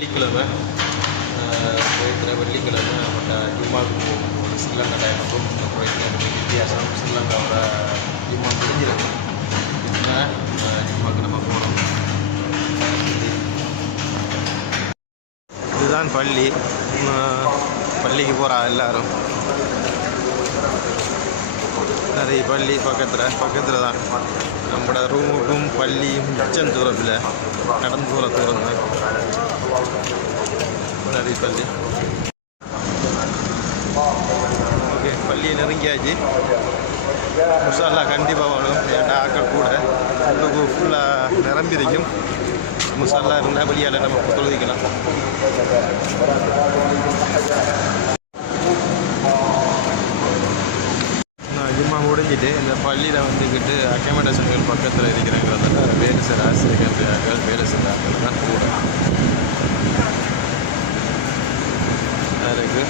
வெள்ளிக்கிழமை போயிருக்கிற வெள்ளிக்கிழமை நம்ம ஜும்மாவுக்கு போகும்போது ஸ்ரீலங்கா டைமுக்கும் போயிருக்கிற வித்தியாசம் ஸ்ரீலங்காவோட ஜும்மா முடிஞ்சிருக்கு. ஜும்மாவுக்கு நம்ம போகணும். இதுதான் பள்ளி. பள்ளிக்கு போகிறா எல்லாரும். நிறைய பள்ளி பக்கத்தில் தான். நம்மளோட ரூமுக்கும் பள்ளியும் மிச்சம் தூரத்தில் நடந்து போகிற தூரம் தான் நிறைய பள்ளி. ஓகே, பள்ளியை நெருங்கியாச்சு. முசாலா கண்டிப்பாக வரும். ஏன்னா ஆக்கள் கூட உள்ளுக்கு ஃபுல்லாக நிரம்பிருக்கும். முசாலா இருந்தால் வெளியால் நம்ம தொழுதிக்கலாம். ஜும்மா முடிஞ்சிட்டு இந்த பள்ளியில் வந்துக்கிட்டு அக்கமடேஷன்கள் பக்கத்தில் இருக்கிறாங்க. வேலை செய்கிற ஆசிரியர்கள் வேலை செய்கிறார்கள் தான் கூட இருக்குது.